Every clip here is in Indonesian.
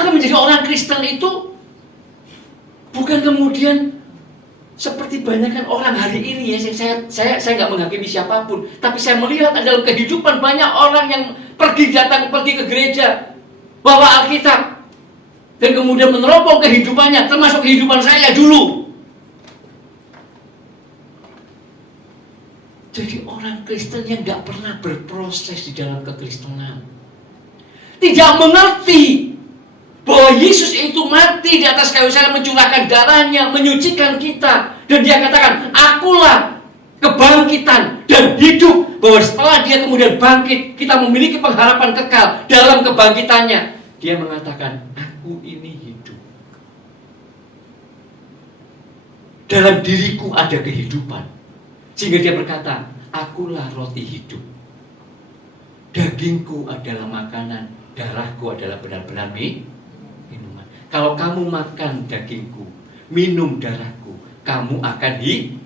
Maka menjadi orang Kristen itu bukan kemudian seperti banyakkan orang hari ini ya, saya nggak menghakimi siapapun, tapi saya melihat dalam kehidupan banyak orang yang pergi ke gereja, bawa Alkitab, dan kemudian meneropong kehidupannya, termasuk kehidupan saya dulu. Jadi orang Kristen yang nggak pernah berproses di dalam kekristenan, tidak mengerti bahwa Yesus itu mati di atas kayu salib, mencurahkan darahnya, menyucikan kita. Dan dia katakan, akulah kebangkitan dan hidup. Bahwa setelah dia kemudian bangkit, kita memiliki pengharapan kekal dalam kebangkitannya. Dia mengatakan, aku ini hidup. Dalam diriku ada kehidupan. Sehingga dia berkata, akulah roti hidup. Dagingku adalah makanan, darahku adalah benar-benar minuman. Kalau kamu makan dagingku, minum darahku, kamu akan hidup.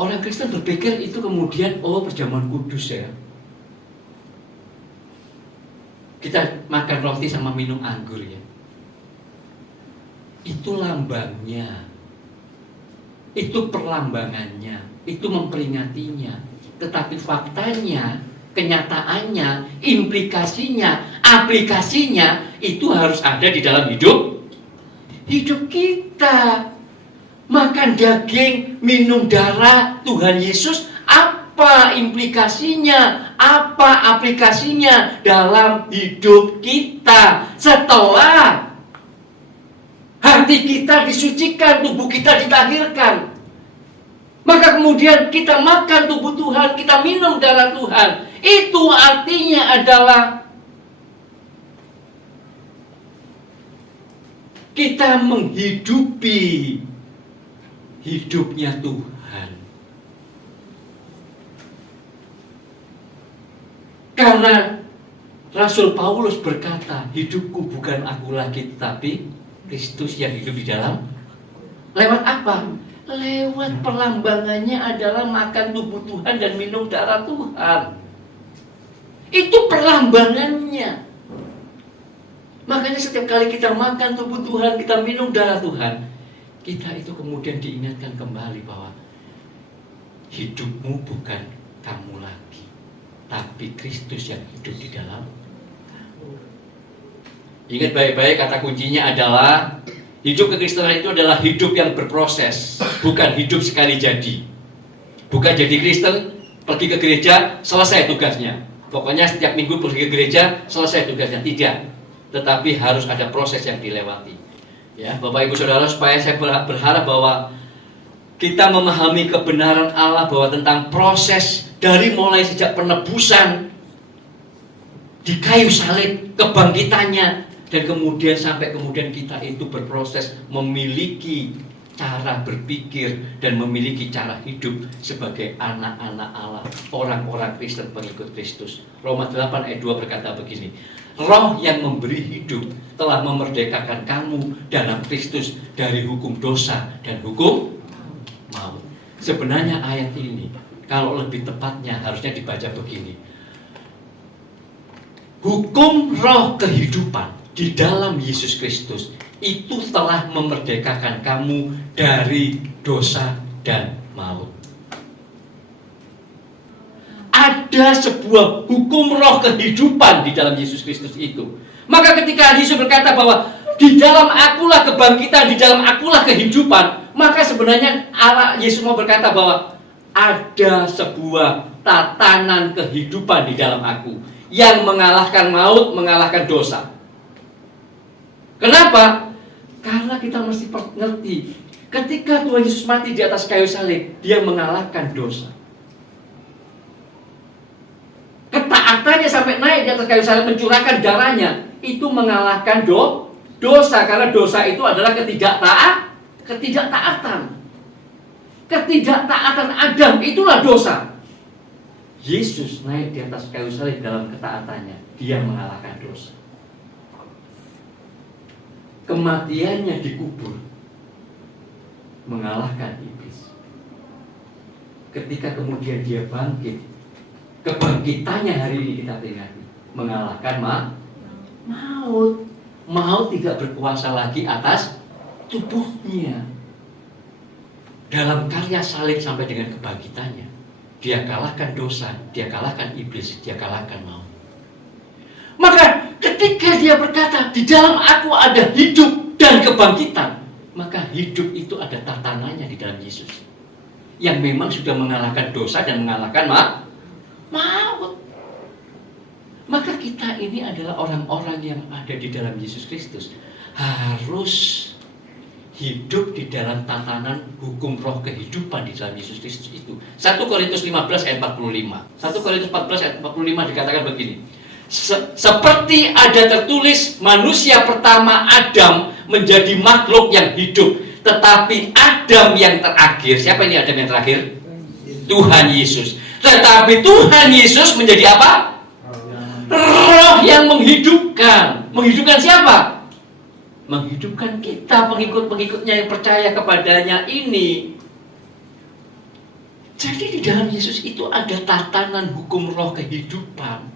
Orang Kristen berpikir itu kemudian, perjamuan kudus ya. Kita makan roti sama minum anggur ya. Itu lambangnya. Itu perlambangannya. Itu memperingatinya. Tetapi faktanya, kenyataannya, implikasinya, aplikasinya itu harus ada di dalam hidup kita. Makan daging, minum darah Tuhan Yesus, apa implikasinya, apa aplikasinya dalam hidup kita setelah hati kita disucikan, tubuh kita ditahirkan. Maka kemudian kita makan tubuh Tuhan, kita minum darah Tuhan. Itu artinya adalah kita menghidupi hidupnya Tuhan. Karena Rasul Paulus berkata, hidupku bukan aku lagi, tetapi Kristus yang hidup di dalam. Lewat apa? Lewat perlambangannya adalah makan tubuh Tuhan dan minum darah Tuhan. Itu perlambangannya. Makanya setiap kali kita makan tubuh Tuhan, kita minum darah Tuhan, kita itu kemudian diingatkan kembali bahwa hidupmu bukan kamu lagi, tapi Kristus yang hidup di dalam. Ingat baik-baik, kata kuncinya adalah hidup kekristenan itu adalah hidup yang berproses, bukan hidup sekali jadi. Bukan jadi Kristen, pergi ke gereja, selesai tugasnya. Pokoknya setiap minggu pergi ke gereja, selesai tugasnya. Tidak. Tetapi harus ada proses yang dilewati. Ya, Bapak Ibu Saudara, supaya saya berharap bahwa kita memahami kebenaran Allah bahwa tentang proses dari mulai sejak penebusan di kayu salib, kebangkitannya, dan kemudian sampai kemudian kita itu berproses memiliki cara berpikir dan memiliki cara hidup sebagai anak-anak Allah, orang-orang Kristen pengikut Kristus. Roma 8 ayat 2 berkata begini, Roh yang memberi hidup telah memerdekakan kamu dalam Kristus dari hukum dosa dan hukum maut. Sebenarnya ayat ini, kalau lebih tepatnya harusnya dibaca begini, hukum roh kehidupan di dalam Yesus Kristus itu telah memerdekakan kamu dari dosa dan maut. Ada sebuah hukum roh kehidupan di dalam Yesus Kristus itu. Maka ketika Yesus berkata bahwa di dalam akulah kebangkitan, di dalam akulah kehidupan, maka sebenarnya Allah, Yesus mau berkata bahwa ada sebuah tatanan kehidupan di dalam aku yang mengalahkan maut, mengalahkan dosa. Kenapa? Karena kita mesti mengerti, ketika Tuhan Yesus mati di atas kayu salib, dia mengalahkan dosa. Ketaatannya sampai naik di atas kayu salib, mencurahkan darahnya, itu mengalahkan dosa. Karena dosa itu adalah ketidaktaatan. Ketidaktaatan Adam, itulah dosa. Yesus naik di atas kayu salib dalam ketaatannya, dia mengalahkan dosa. Kematiannya dikubur, mengalahkan iblis. Ketika kemudian dia bangkit, Kebangkitannya hari ini kita peringati, mengalahkan maut. Maut tidak berkuasa lagi atas tubuhnya. Dalam karya salib sampai dengan kebangkitannya, dia kalahkan dosa, dia kalahkan iblis, dia kalahkan maut. Maka ketika dia berkata, di dalam aku ada hidup dan kebangkitan, maka hidup itu ada tatanannya di dalam Yesus, yang memang sudah mengalahkan dosa dan mengalahkan maut. Maka kita ini adalah orang-orang yang ada di dalam Yesus Kristus, harus hidup di dalam tatanan hukum roh kehidupan di dalam Yesus Kristus itu. 1 Korintus 15 ayat 45. 1 Korintus 14 ayat 45 dikatakan begini. Seperti ada tertulis, manusia pertama Adam menjadi makhluk yang hidup, tetapi Adam yang terakhir, siapa ini Adam yang terakhir? Tuhan Yesus. Tetapi Tuhan Yesus menjadi apa? Roh yang menghidupkan. Menghidupkan siapa? Menghidupkan kita, pengikut-pengikutnya yang percaya kepadanya ini. Jadi di dalam Yesus itu ada tatanan hukum roh kehidupan,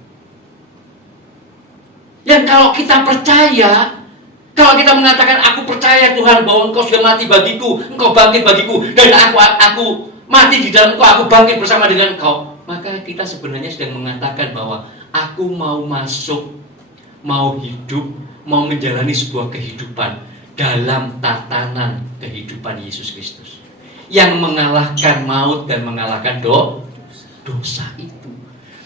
yang kalau kita percaya, kalau kita mengatakan aku percaya Tuhan bahwa Engkau sudah mati bagiku, Engkau bangkit bagiku, dan aku mati di dalam Engkau, aku bangkit bersama dengan Engkau, maka kita sebenarnya sedang mengatakan bahwa aku mau masuk, mau hidup, mau menjalani sebuah kehidupan dalam tatanan kehidupan Yesus Kristus, yang mengalahkan maut dan mengalahkan dosa itu.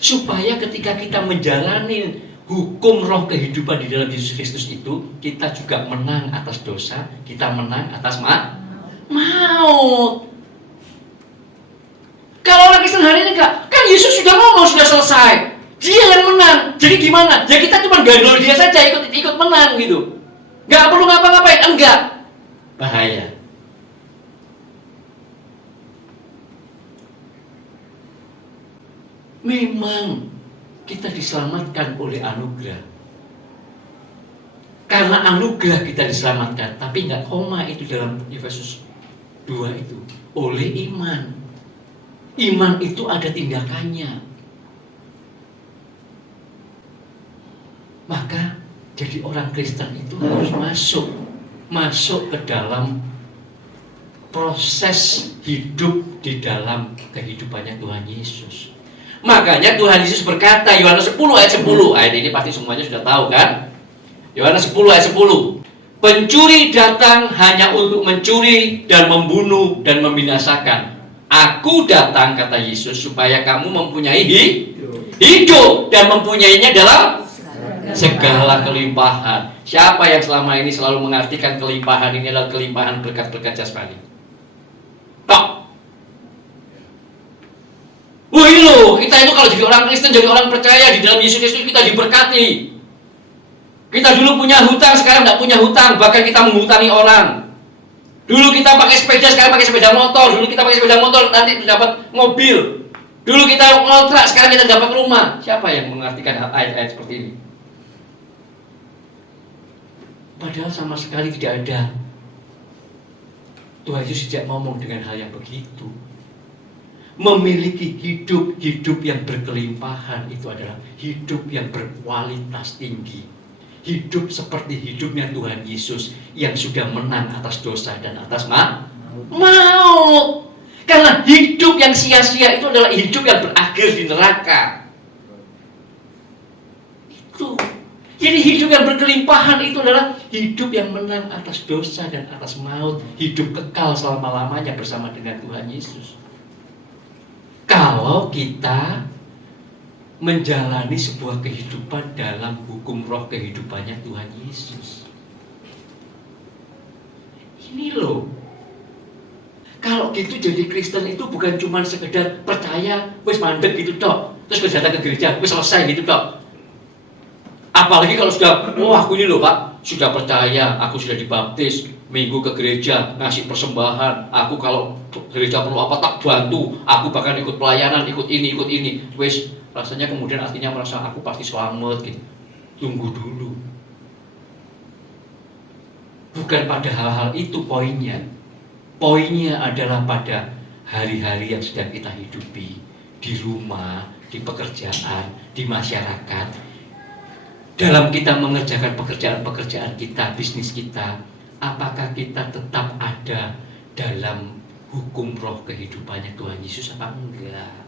Supaya ketika kita menjalani hukum roh kehidupan di dalam Yesus Kristus itu, kita juga menang atas dosa, kita menang atas maut. Kalau orang Kristen hari ini enggak, kan Yesus sudah ngomong, sudah selesai, dia yang menang. Jadi gimana? Ya kita cuma gandol dia saja, ikut menang gitu. Enggak perlu ngapa-ngapain, enggak. Bahaya. Memang kita diselamatkan oleh anugerah. Karena anugerah kita diselamatkan, tapi enggak koma itu dalam Efesus 2 itu. Oleh iman. Iman itu ada tindakannya. Maka jadi orang Kristen itu harus masuk ke dalam proses hidup di dalam kehidupannya Tuhan Yesus. Makanya Tuhan Yesus berkata, Yohanes 10 ayat 10. Ayat ini pasti semuanya sudah tahu kan? Yohanes 10 ayat 10. Pencuri datang hanya untuk mencuri dan membunuh dan membinasakan. Aku datang, kata Yesus, supaya kamu mempunyai hidup dan mempunyainya dalam segala kelimpahan. Siapa yang selama ini selalu mengartikan kelimpahan ini adalah kelimpahan berkat-berkat jasmani? Tok. Wah loh, kita itu kalau jadi orang Kristen, jadi orang percaya di dalam Yesus Kristus, kita diberkati. Kita dulu punya hutang, sekarang tidak punya hutang, bahkan kita menghutangi orang. Dulu kita pakai sepeda, sekarang pakai sepeda motor. Dulu kita pakai sepeda motor, nanti dapat mobil. Dulu kita ngontrak, sekarang kita dapat rumah. Siapa yang mengartikan ayat-ayat seperti ini? Padahal sama sekali tidak ada. Tuhan Yesus tidak ngomong dengan hal yang begitu. Memiliki hidup yang berkelimpahan itu adalah hidup yang berkualitas tinggi. Hidup seperti hidupnya Tuhan Yesus yang sudah menang atas dosa dan atas maut. Karena hidup yang sia-sia itu adalah hidup yang berakhir di neraka. Itu. Jadi hidup yang berkelimpahan itu adalah hidup yang menang atas dosa dan atas maut. Hidup kekal selama-lamanya bersama dengan Tuhan Yesus. Kalau kita menjalani sebuah kehidupan dalam hukum roh kehidupannya Tuhan Yesus. Ini loh. Kalau gitu jadi Kristen itu bukan cuma sekedar percaya, wis mandek gitu tok, terus datang ke gereja, wis selesai gitu tok. Apalagi kalau sudah, aku ini loh Pak, sudah percaya, aku sudah dibaptis, minggu ke gereja, ngasih persembahan, aku kalau gereja perlu apa tak bantu, aku bahkan ikut pelayanan, ikut ini, wis rasanya kemudian artinya merasa aku pasti selamat gitu. Tunggu dulu. Bukan pada hal-hal itu poinnya. Poinnya adalah pada hari-hari yang sedang kita hidupi, di rumah, di pekerjaan, di masyarakat, dalam kita mengerjakan pekerjaan-pekerjaan kita, bisnis kita, apakah kita tetap ada dalam hukum roh kehidupannya Tuhan Yesus apa enggak?